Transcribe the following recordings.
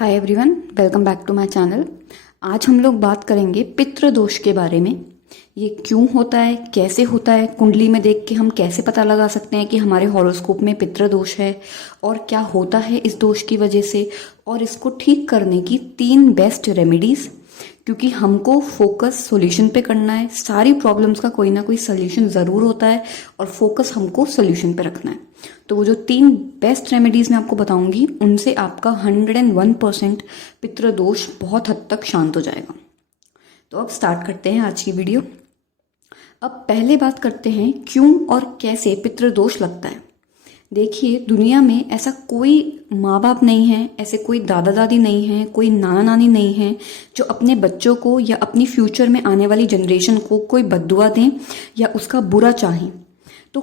Hi everyone, welcome back to my channel. आज हम लोग बात करेंगे पितृ दोष के बारे में। ये क्यों होता है, कैसे होता है, कुंडली में देख के हम कैसे पता लगा सकते हैं कि हमारे हॉरोस्कोप में पितृ दोष है और क्या होता है इस दोष की वजह से, और इसको ठीक करने की 3 बेस्ट रेमेडीज़। क्योंकि हमको फोकस सॉल्यूशन पे करना है, सारी प्रॉब्लम्स का कोई ना कोई सॉल्यूशन ज़रूर होता है और फोकस हमको सॉल्यूशन पे रखना है। तो वो जो 3 बेस्ट रेमेडीज़ मैं आपको बताऊंगी, उनसे आपका 101% पितृदोष बहुत हद तक शांत हो जाएगा। तो अब स्टार्ट करते हैं आज की वीडियो। अब पहले बात करते हैं क्यों और कैसे पितृदोष लगता है। देखिए, दुनिया में ऐसा कोई माँ बाप नहीं है, ऐसे कोई दादा दादी नहीं है, कोई नाना नानी नहीं है जो अपने बच्चों को या अपनी फ्यूचर में आने वाली जनरेशन को कोई बद्दुआ दें या उसका बुरा चाहें। तो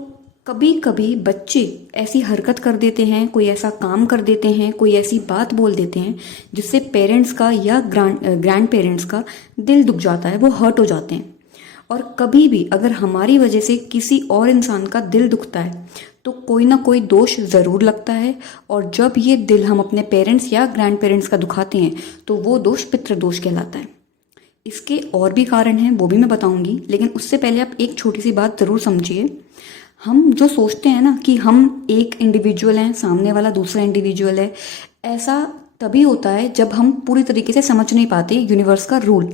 कभी कभी बच्चे ऐसी हरकत कर देते हैं, कोई ऐसा काम कर देते हैं, कोई ऐसी बात बोल देते हैं जिससे पेरेंट्स का या ग्रैंड पेरेंट्स का दिल दुख जाता है, वो हर्ट हो जाते हैं। और कभी भी अगर हमारी वजह से किसी और इंसान का दिल दुखता है तो कोई ना कोई दोष ज़रूर लगता है, और जब ये दिल हम अपने पेरेंट्स या ग्रैंड पेरेंट्स का दुखाते हैं तो वो दोष पितृदोष कहलाता है। इसके और भी कारण हैं, वो भी मैं बताऊंगी, लेकिन उससे पहले आप एक छोटी सी बात ज़रूर समझिए। हम जो सोचते हैं ना कि हम एक इंडिविजुअल हैं, सामने वाला दूसरा इंडिविजुअल है, ऐसा तभी होता है जब हम पूरी तरीके से समझ नहीं पाते यूनिवर्स का रूल।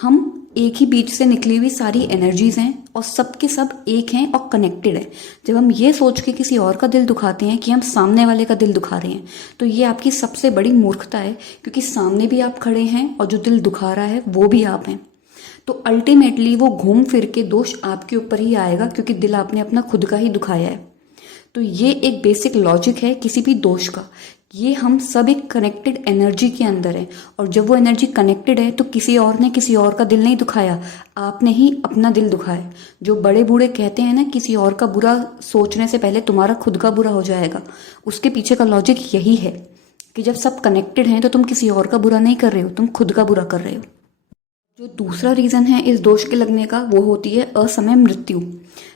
हम एक ही बीच से निकली हुई सारी एनर्जीज हैं और सब के सब एक हैं और कनेक्टेड है। जब हम ये सोच के किसी और का दिल दुखाते हैं कि हम सामने वाले का दिल दुखा रहे हैं, तो ये आपकी सबसे बड़ी मूर्खता है, क्योंकि सामने भी आप खड़े हैं और जो दिल दुखा रहा है वो भी आप हैं। तो अल्टीमेटली वो घूम फिर के दोष आपके ऊपर ही आएगा, क्योंकि दिल आपने अपना खुद का ही दुखाया है। तो ये एक बेसिक लॉजिक है किसी भी दोष का। ये हम सब एक कनेक्टेड एनर्जी के अंदर है, और जब वो एनर्जी कनेक्टेड है तो किसी और ने किसी और का दिल नहीं दुखाया, आपने ही अपना दिल दुखाया। जो बड़े बूढ़े कहते हैं ना, किसी और का बुरा सोचने से पहले तुम्हारा खुद का बुरा हो जाएगा, उसके पीछे का लॉजिक यही है कि जब सब कनेक्टेड हैं तो तुम किसी और का बुरा नहीं कर रहे हो, तुम खुद का बुरा कर रहे हो। जो दूसरा रीज़न है इस दोष के लगने का, वो होती है असमय मृत्यु।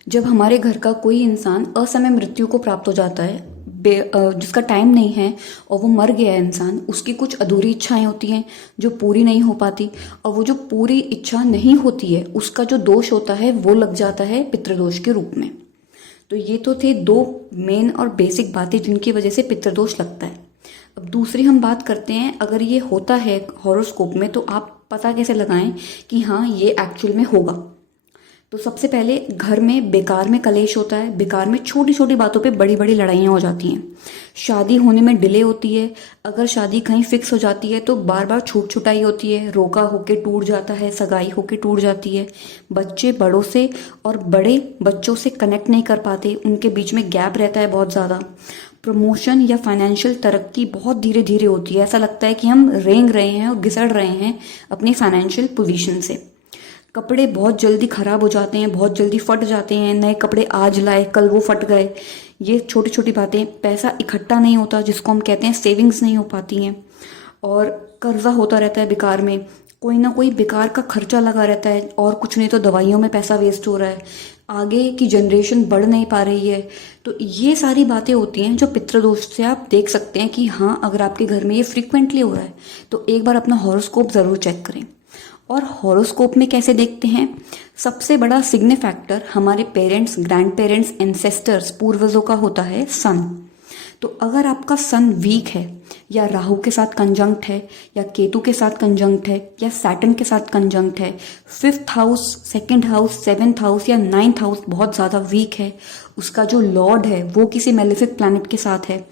जब हमारे घर का कोई इंसान असमय मृत्यु को प्राप्त हो जाता है, जिसका टाइम नहीं है और वो मर गया है इंसान, उसकी कुछ अधूरी इच्छाएं होती हैं जो पूरी नहीं हो पाती, और वो जो पूरी इच्छा नहीं होती है उसका जो दोष होता है वो लग जाता है पितृदोष के रूप में। तो ये तो थे 2 मेन और बेसिक बातें जिनकी वजह से पितृदोष लगता है। अब दूसरी हम बात करते हैं, अगर ये होता है हॉरोस्कोप में तो आप पता कैसे लगाएं कि हाँ ये एक्चुअल में होगा। तो सबसे पहले, घर में बेकार में कलेश होता है, बेकार में छोटी छोटी बातों पे बड़ी बड़ी लड़ाइयाँ हो जाती हैं। शादी होने में डिले होती है, अगर शादी कहीं फिक्स हो जाती है तो बार बार छूट छुटाई होती है, रोका होके टूट जाता है, सगाई होके टूट जाती है। बच्चे बड़ों से और बड़े बच्चों से कनेक्ट नहीं कर पाते, उनके बीच में गैप रहता है बहुत ज़्यादा। प्रमोशन या फाइनेंशियल तरक्की बहुत धीरे धीरे होती है, ऐसा लगता है कि हम रेंग रहे हैं और घिसड़ रहे हैं अपनी फाइनेंशियल पोजीशन से। कपड़े बहुत जल्दी खराब हो जाते हैं, बहुत जल्दी फट जाते हैं, नए कपड़े आज लाए कल वो फट गए। ये छोटी छोटी बातें। पैसा इकट्ठा नहीं होता, जिसको हम कहते हैं सेविंग्स नहीं हो पाती हैं, और कर्जा होता रहता है बेकार में, कोई ना कोई बेकार का खर्चा लगा रहता है, और कुछ नहीं तो दवाइयों में पैसा वेस्ट हो रहा है, आगे की जनरेशन बढ़ नहीं पा रही है। तो ये सारी बातें होती हैं जो पितृदोष से आप देख सकते हैं कि हाँ, अगर आपके घर में ये फ्रीक्वेंटली हो रहा है तो एक बार अपना हॉरोस्कोप ज़रूर चेक करें। और हॉरोस्कोप में कैसे देखते हैं? सबसे बड़ा सिग्निफिकेंट फैक्टर हमारे पेरेंट्स, ग्रैंड पेरेंट्स, एंसेस्टर्स, पूर्वजों का होता है सन। तो अगर आपका सन वीक है, या राहु के साथ कंजंक्ट है, या केतु के साथ कंजंक्ट है, या सैटर्न के साथ कंजंक्ट है, 5th house, 2nd house, 7th house या 9th हाउस बहुत ज़्यादा वीक है, उसका जो लॉर्ड है वो किसी मेलेफिक प्लैनेट के साथ है,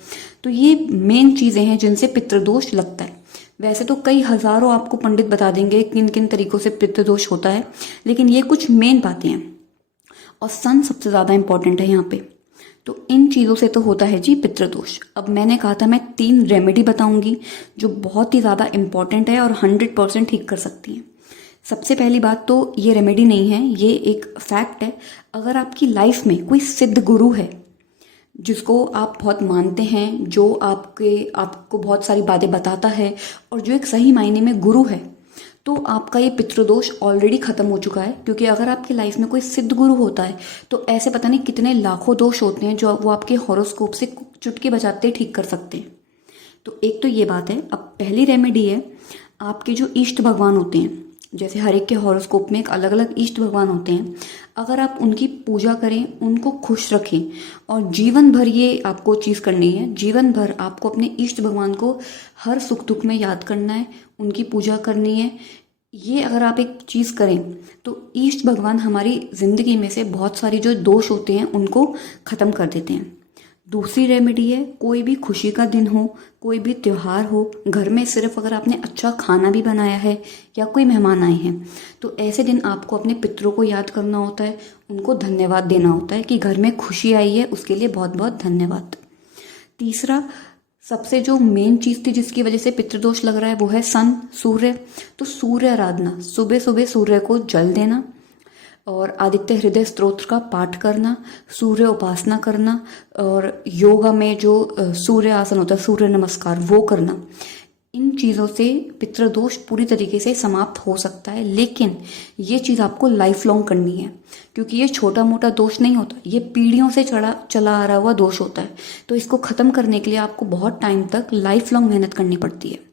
तो ये मेन चीज़ें हैं जिनसे पितृदोष लगता है। वैसे तो कई हजारों आपको पंडित बता देंगे किन किन तरीकों से पितृदोष होता है, लेकिन ये कुछ मेन बातें हैं, और सन सबसे ज़्यादा इंपॉर्टेंट है यहाँ पे। तो इन चीज़ों से तो होता है जी पितृदोष। अब मैंने कहा था मैं 3 रेमेडी बताऊंगी जो बहुत ही ज़्यादा इंपॉर्टेंट है और 100% ठीक कर सकती हैं। सबसे पहली बात तो ये रेमेडी नहीं है, ये एक फैक्ट है। अगर आपकी लाइफ में कोई सिद्ध गुरु है जिसको आप बहुत मानते हैं, जो आपको बहुत सारी बातें बताता है, और जो एक सही मायने में गुरु है, तो आपका ये पितृदोष ऑलरेडी खत्म हो चुका है। क्योंकि अगर आपकी लाइफ में कोई सिद्ध गुरु होता है तो ऐसे पता नहीं कितने लाखों दोष होते हैं जो वो आपके हॉरोस्कोप से चुटकी बजाते ठीक कर सकते हैं। तो एक तो ये बात है। अब पहली रेमेडी है, आपके जो इष्ट भगवान होते हैं, जैसे हर एक के हॉरोस्कोप में एक अलग अलग इष्ट भगवान होते हैं, अगर आप उनकी पूजा करें, उनको खुश रखें, और जीवन भर ये आपको चीज़ करनी है, जीवन भर आपको अपने इष्ट भगवान को हर सुख दुख में याद करना है, उनकी पूजा करनी है। ये अगर आप एक चीज़ करें तो इष्ट भगवान हमारी ज़िंदगी में से बहुत सारी जो दोष होते हैं उनको ख़त्म कर देते हैं। दूसरी रेमेडी है, कोई भी खुशी का दिन हो, कोई भी त्योहार हो, घर में सिर्फ अगर आपने अच्छा खाना भी बनाया है या कोई मेहमान आए हैं, तो ऐसे दिन आपको अपने पितरों को याद करना होता है, उनको धन्यवाद देना होता है कि घर में खुशी आई है, उसके लिए बहुत बहुत धन्यवाद। तीसरा, सबसे जो मेन चीज़ थी जिसकी वजह से पितृदोष लग रहा है, वो है सन, सूर्य। तो सूर्य आराधना, सुबह सुबह सूर्य को जल देना और आदित्य हृदय स्तोत्र का पाठ करना, सूर्य उपासना करना, और योगा में जो सूर्य आसन होता है, सूर्य नमस्कार, वो करना। इन चीज़ों से पितृदोष पूरी तरीके से समाप्त हो सकता है, लेकिन ये चीज़ आपको लाइफ लॉन्ग करनी है, क्योंकि ये छोटा मोटा दोष नहीं होता, ये पीढ़ियों से चला आ रहा हुआ दोष होता है। तो इसको ख़त्म करने के लिए आपको बहुत टाइम तक लाइफ लॉन्ग मेहनत करनी पड़ती है।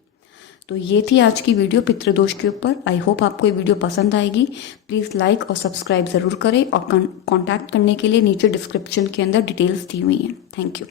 तो ये थी आज की वीडियो पितृदोष के ऊपर। आई होप आपको ये वीडियो पसंद आएगी। प्लीज़ लाइक और सब्सक्राइब ज़रूर करें, और कॉन्टैक्ट करने के लिए नीचे डिस्क्रिप्शन के अंदर डिटेल्स दी हुई हैं। Thank you.